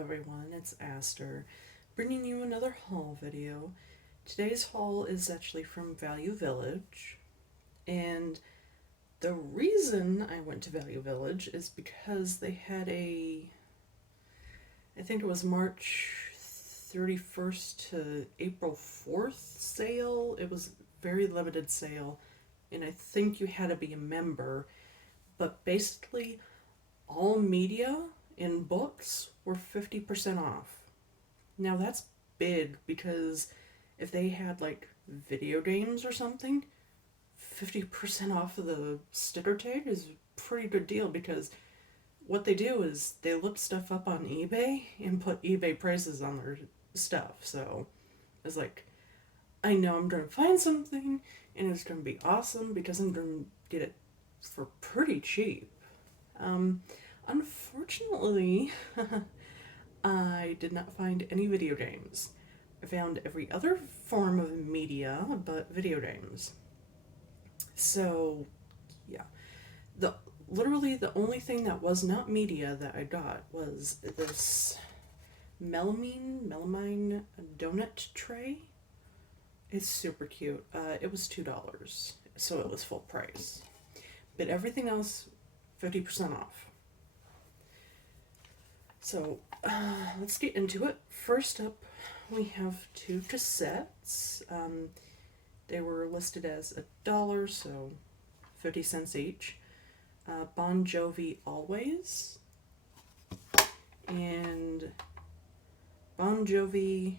everyone, it's Aster, bringing you another haul video. Today's haul is actually from Value Village, and the reason I went to Value Village is because they had I think it was March 31st to April 4th sale. It was a very limited sale, and I think you had to be a member, but basically all media in books were 50% off. Now that's big because if they had like video games or something, 50% off of the sticker tag is a pretty good deal because what they do is they look stuff up on eBay and put eBay prices on their stuff. So it's like, I know I'm going to find something and it's going to be awesome because I'm going to get it for pretty cheap. Um, Unfortunately, I did not find any video games. I found every other form of media but video games. So, yeah. The Literally the only thing that was not media that I got was this melamine donut tray. It's super cute. It was $2, so it was full price. But everything else, 50% off. So, let's get into it. First up, we have two cassettes. They were listed as $1, so 50 cents each. Bon Jovi Always and Bon Jovi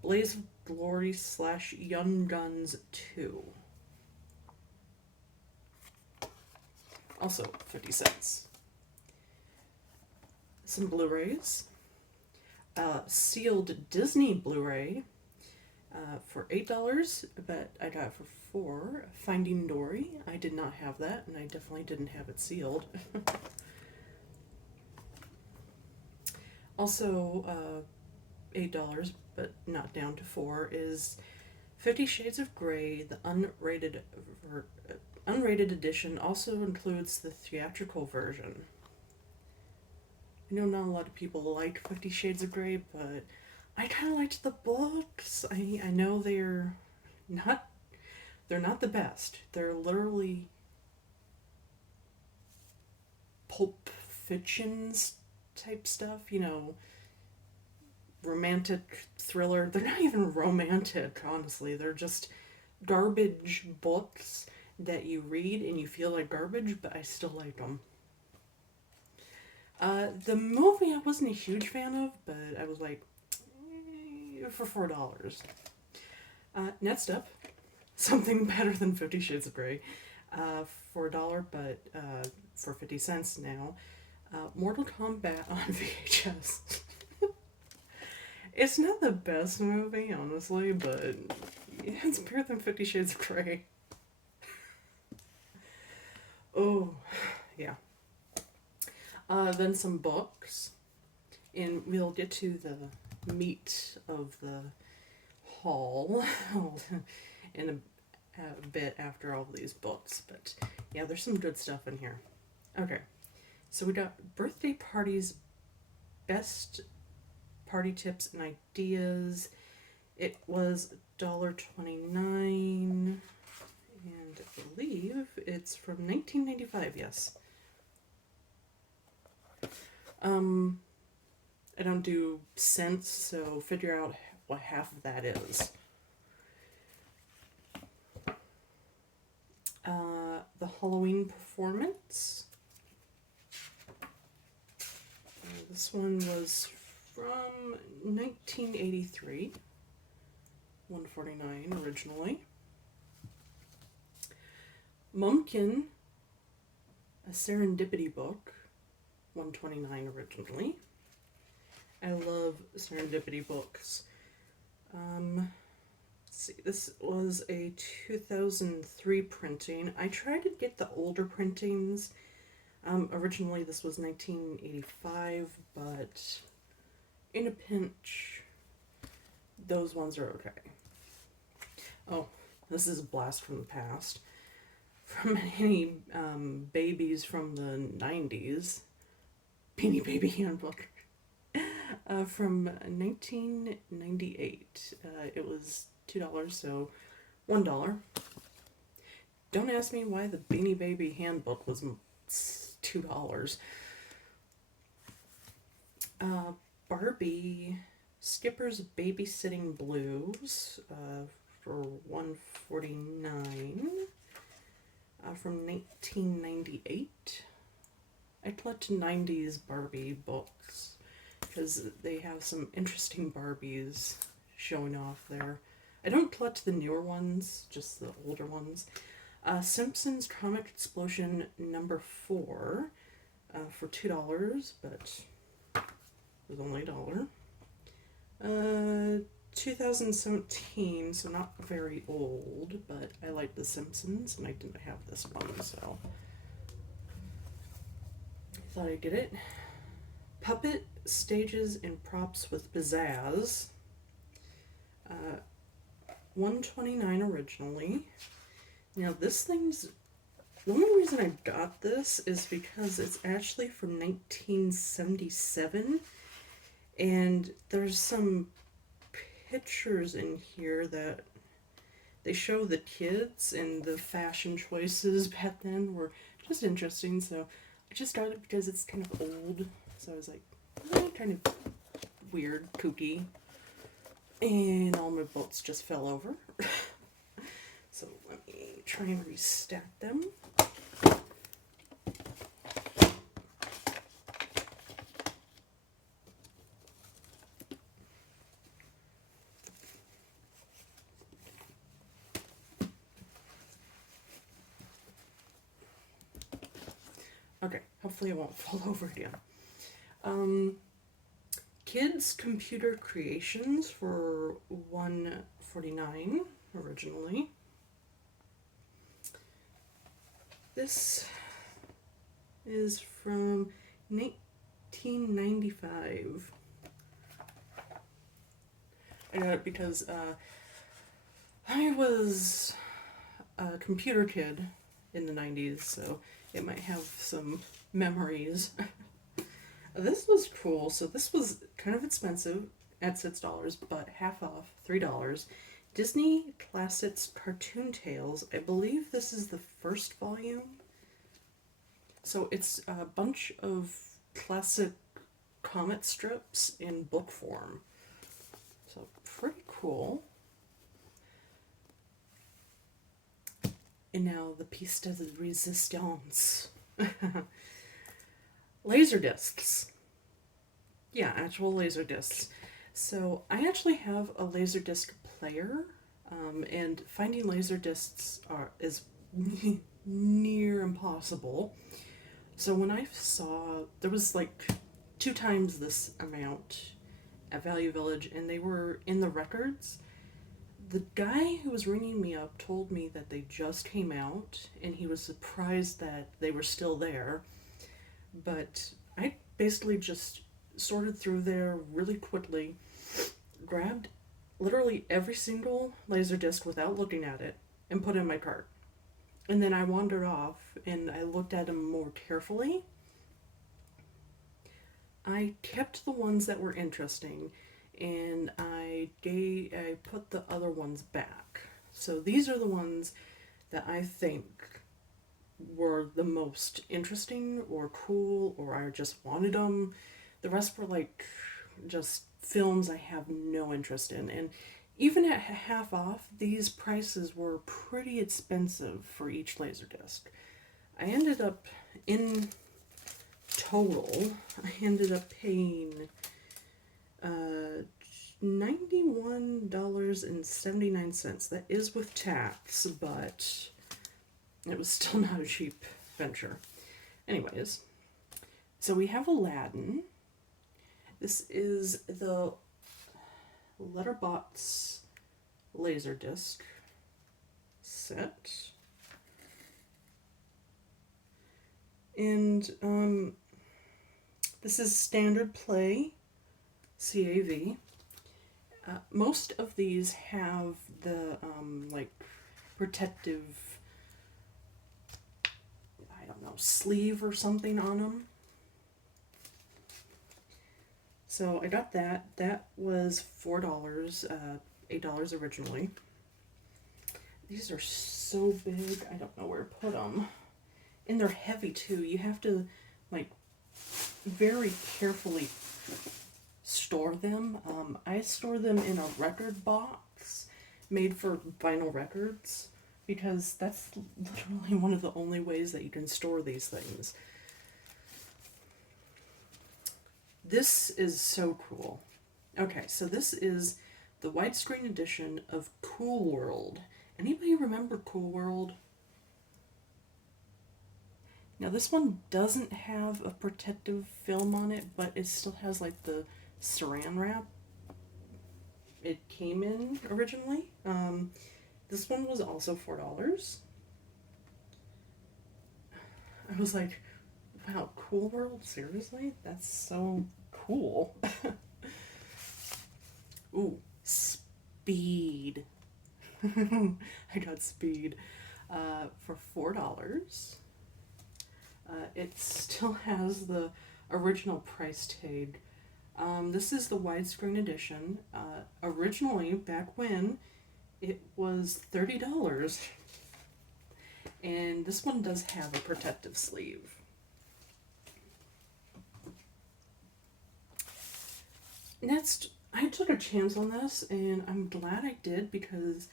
Blaze of Glory / Young Guns 2. Also 50 cents. Some Blu-rays. Sealed Disney Blu-ray for $8, but I got it for $4. Finding Dory. I did not have that, and I definitely didn't have it sealed. Also, $8, but not down to $4, is 50 Shades of Grey, the unrated edition. Also includes the theatrical version. I know not a lot of people like 50 Shades of Grey, but I kind of liked the books. I know they're not the best. They're literally pulp fictions type stuff, romantic thriller. They're not even romantic, honestly. They're just garbage books that you read and you feel like garbage, but I still like them. The movie I wasn't a huge fan of, but I was like, for $4. Next up, something better than 50 Shades of Grey. For $1, but for 50 cents now. Mortal Kombat on VHS. It's not the best movie, honestly, but it's better than 50 Shades of Grey. Oh, yeah. Then some books, and we'll get to the meat of the haul in a bit after all of these books. But yeah, there's some good stuff in here. Okay, so we got birthday parties, best party tips and ideas. It was $1.29, and I believe it's from 1995. Yes. I don't do cents, so figure out what half of that is. The Halloween Performance. This one was from 1983. $1.49 originally. Mumpkin, a serendipity book. $1.29 originally. I love serendipity books. Let's see, this was a 2003 printing. I tried to get the older printings. Originally this was 1985, but in a pinch, those ones are okay. Oh, this is a blast from the past. From any babies from the 90s. Beanie Baby Handbook. From 1998. It was $2, so $1. Don't ask me why the Beanie Baby handbook was $2. Barbie Skipper's Babysitting Blues for $149 from 1998. I collect 90s Barbie books because they have some interesting Barbies showing off there. I don't collect the newer ones, just the older ones. Simpsons Comic Explosion number 4 for $2, but it was only $1. 2017, so not very old, but I like The Simpsons, and I didn't have this one, so I thought I'd get it. Puppet Stages and Props with Pizzazz. $129 originally. Now this thing's, the only reason I got this is because it's actually from 1977, and there's some pictures in here that they show the kids, and the fashion choices back then were just interesting, so I just got it because it's kind of old, so I was like, kind of weird, kooky, and all my bolts just fell over. So let me try and restack them. Okay, hopefully it won't fall over again. Kids Computer Creations for $149 originally. This is from 1995. I got it because I was a computer kid in the 90s, so it might have some memories. This was cool. So this was kind of expensive at $6, but half off, $3. Disney Classics Cartoon Tales. I believe this is the first volume. So it's a bunch of classic comic strips in book form. So pretty cool. And now the piece de resistance. Laserdiscs. Yeah, actual Laserdiscs. So I actually have a Laserdisc player, and finding Laserdiscs is near impossible. So when I saw, there was like 2 times this amount at Value Village, and they were in the records. The guy who was ringing me up told me that they just came out, and he was surprised that they were still there. But I basically just sorted through there really quickly, grabbed literally every single Laserdisc without looking at it, and put it in my cart. And then I wandered off, and I looked at them more carefully. I kept the ones that were interesting, and I put the other ones back. So these are the ones that I think were the most interesting or cool, or I just wanted them. The rest were like just films I have no interest in. And even at half off, these prices were pretty expensive for each Laserdisc. I ended up, in total, paying $91.79. That is with tax, but it was still not a cheap venture. Anyways, so we have Aladdin. This is the Letterbox Laserdisc set. And this is standard play, CAV. Most of these have the like protective, sleeve or something on them. So I got that. That was $4, $8 originally. These are so big, I don't know where to put them. And they're heavy too. You have to, like, very carefully store them. I store them in a record box made for vinyl records because that's literally one of the only ways that you can store these things. This is so cool. Okay, so this is the widescreen edition of Cool World. Anybody remember Cool World? Now this one doesn't have a protective film on it, but it still has like the saran wrap it came in originally. This one was also $4. I was like, wow, Cool World? Seriously? That's so cool. Ooh, Speed. I got Speed for $4. It still has the original price tag. This is the widescreen edition. Originally, back when, it was $30. And this one does have a protective sleeve. Next, I took a chance on this, and I'm glad I did because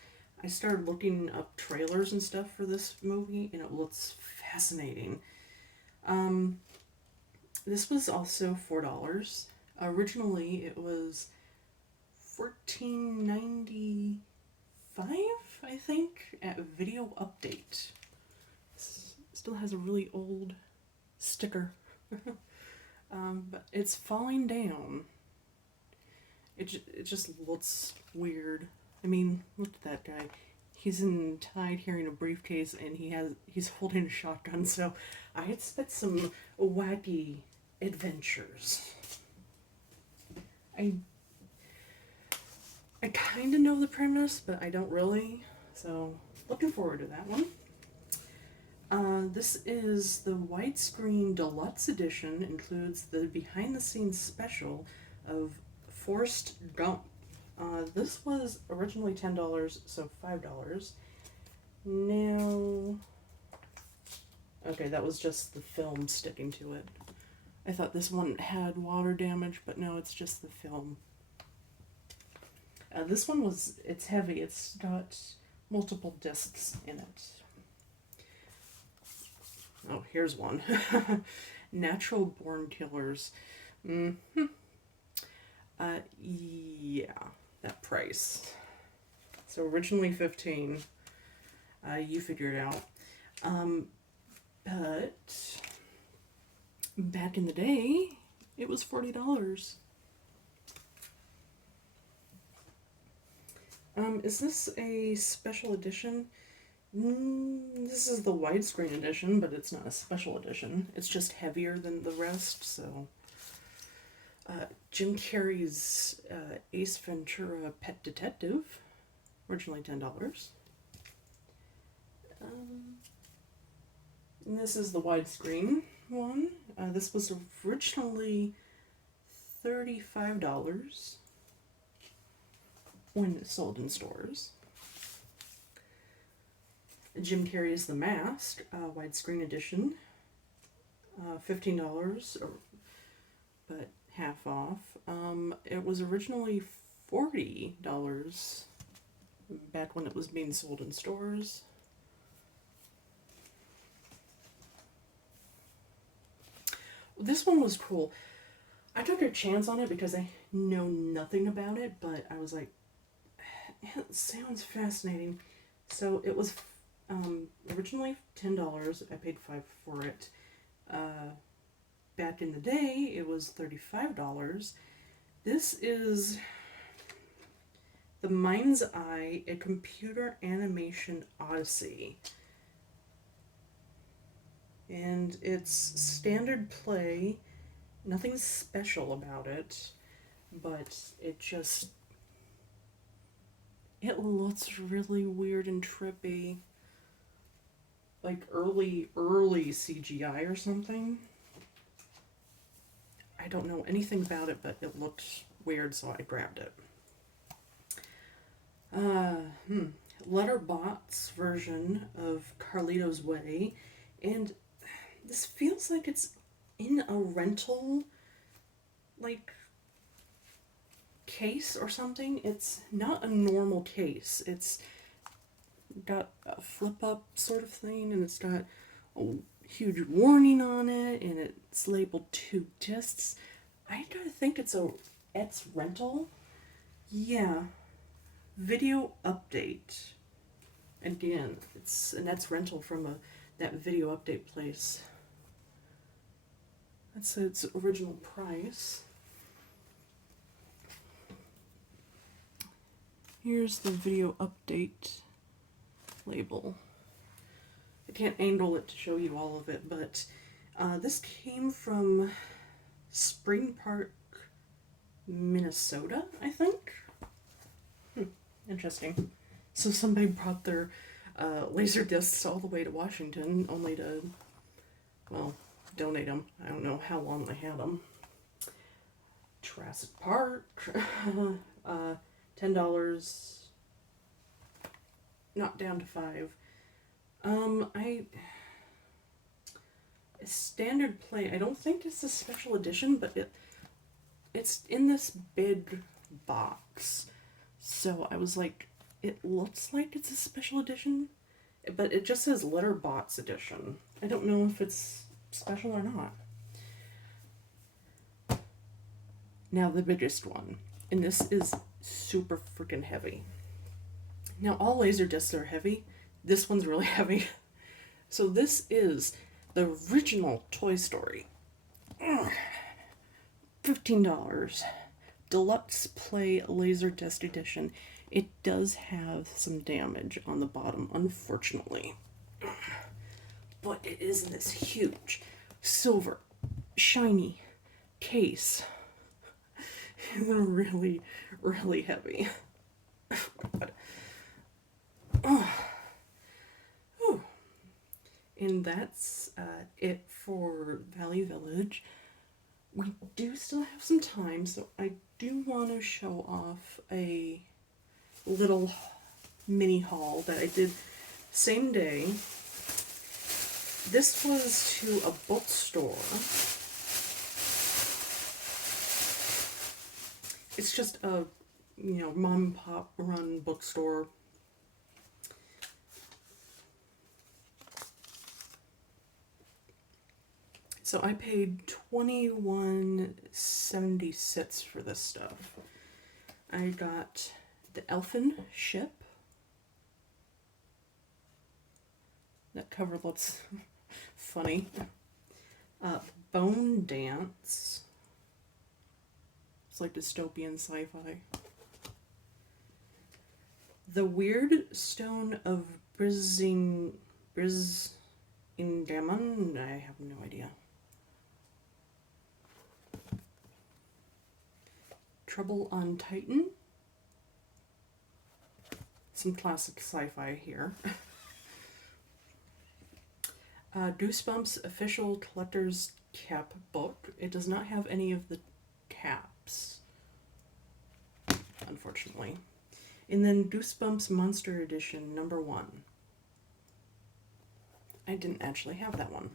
I started looking up trailers and stuff for this movie, and it looks fascinating. This was also $4. Originally, it was $14.95, I think, at Video Update. Still has a really old sticker. But it's falling down. It just looks weird. I mean, look at that guy. He's tied carrying a briefcase, and he's holding a shotgun. So I expect some wacky adventures. I kind of know the premise, but I don't really. So looking forward to that one. This is the widescreen deluxe edition. Includes the behind-the-scenes special of Forrest Gump. This was originally $10, so $5. Now, okay, that was just the film sticking to it. I thought this one had water damage, but no, it's just the film. This one it's heavy. It's got multiple discs in it. Oh, here's one. Natural Born Killers. Yeah, that price. So originally $15. You figure it out. But back in the day, it was $40. Is this a special edition? This is the widescreen edition, but it's not a special edition. It's just heavier than the rest, so... Jim Carrey's Ace Ventura Pet Detective, originally $10. And this is the widescreen one. This was originally $35 when it sold in stores. Jim Carrey's The Mask, widescreen edition, $15, but half off. It was originally $40 back when it was being sold in stores. This one was cool. I took a chance on it because I know nothing about it, but I was like, it sounds fascinating. So it was originally $10. I paid $5 for it. Back in the day, it was $35. This is The Mind's Eye, a computer animation odyssey. And it's standard play, nothing special about it, but it looks really weird and trippy. Like early CGI or something. I I don't know anything about it, but it looked weird, so I grabbed it. Letterbox version of Carlito's Way, and this feels like it's in a rental, like, case or something. It's not a normal case. It's got a flip up sort of thing, and it's got a huge warning on it, and it's labeled 2 discs. I gotta think it's rental. Yeah, video update. Again, it's an Ets rental from that video update place. That's its original price. Here's the video update label. I can't angle it to show you all of it, but this came from Spring Park, Minnesota, I think. Interesting. So somebody brought their Laserdiscs all the way to Washington, only to, well, donate them. I don't know how long they had them. Jurassic Park, $10, not down to $5. Standard play. I don't think it's a special edition, but it's in this big box. So I was like, it looks like it's a special edition, but it just says Letterbox edition. I don't know if it's special or not. Now the biggest one, and this is super freaking heavy. Now all Laserdiscs are heavy. This one's really heavy. So this is the original Toy Story. $15. Deluxe Play Laserdisc edition. It does have some damage on the bottom, unfortunately. But it is in this huge, silver, shiny case. It's really, really heavy. Oh, God. Oh. Whew. And that's it for Valley Village. We do still have some time, so I do want to show off a little mini haul that I did same day. This was to a bookstore. It's just a, mom and pop run bookstore. So I paid $21.76 for this stuff. I got the Elfin Ship. That cover looks funny. Bone Dance. It's like dystopian sci-fi. The Weird Stone of Brisingamen. I have no idea. Trouble on Titan. Some classic sci-fi here. Goosebumps official collector's cap book. It does not have any of the caps, unfortunately. And then Goosebumps Monster Edition #1. I didn't actually have that one.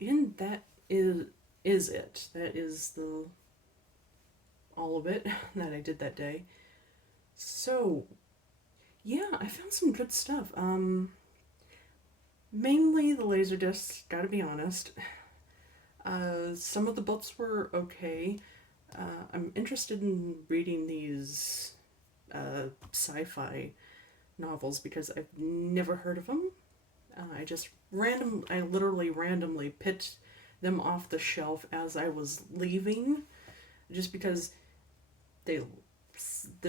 And that is it. That is all of it that I did that day. So, yeah, I found some good stuff. Mainly the Laserdiscs, gotta be honest. Some of the books were okay. I'm interested in reading these sci-fi novels because I've never heard of them. I literally randomly picked them off the shelf as I was leaving, just because the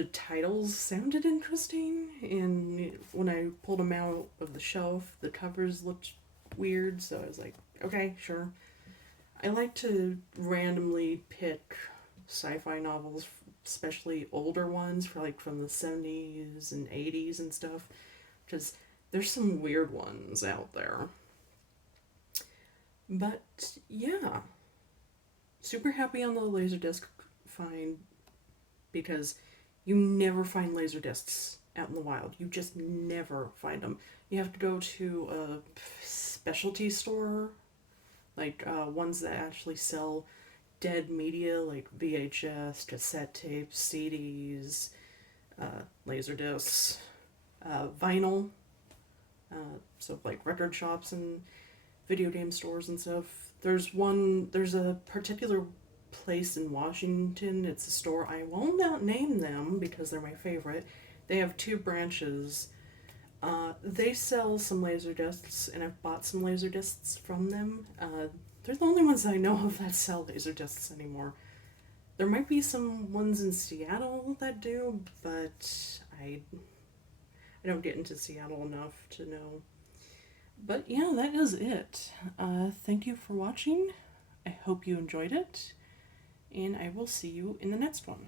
titles sounded interesting, and when I pulled them out of the shelf, the covers looked weird, so I was like, okay, sure. I like to randomly pick sci-fi novels, especially older ones from the 70s and 80s and stuff, because there's some weird ones out there. But yeah, Super happy on the Laserdisc find because you never find Laserdiscs out in the wild. You just never find them. You have to go to a specialty store, like ones that actually sell dead media like VHS, cassette tapes, CDs, laser discs, vinyl. So like record shops and video game stores and stuff. There's a particular place in Washington. It's a store. I will not name them because they're my favorite. They have two branches. They sell some laser discs, and I've bought some laser discs from them. They're the only ones I know of that sell laser discs anymore. There might be some ones in Seattle that do, but I don't get into Seattle enough to know. But yeah, that is it. Thank you for watching. I hope you enjoyed it, and I will see you in the next one.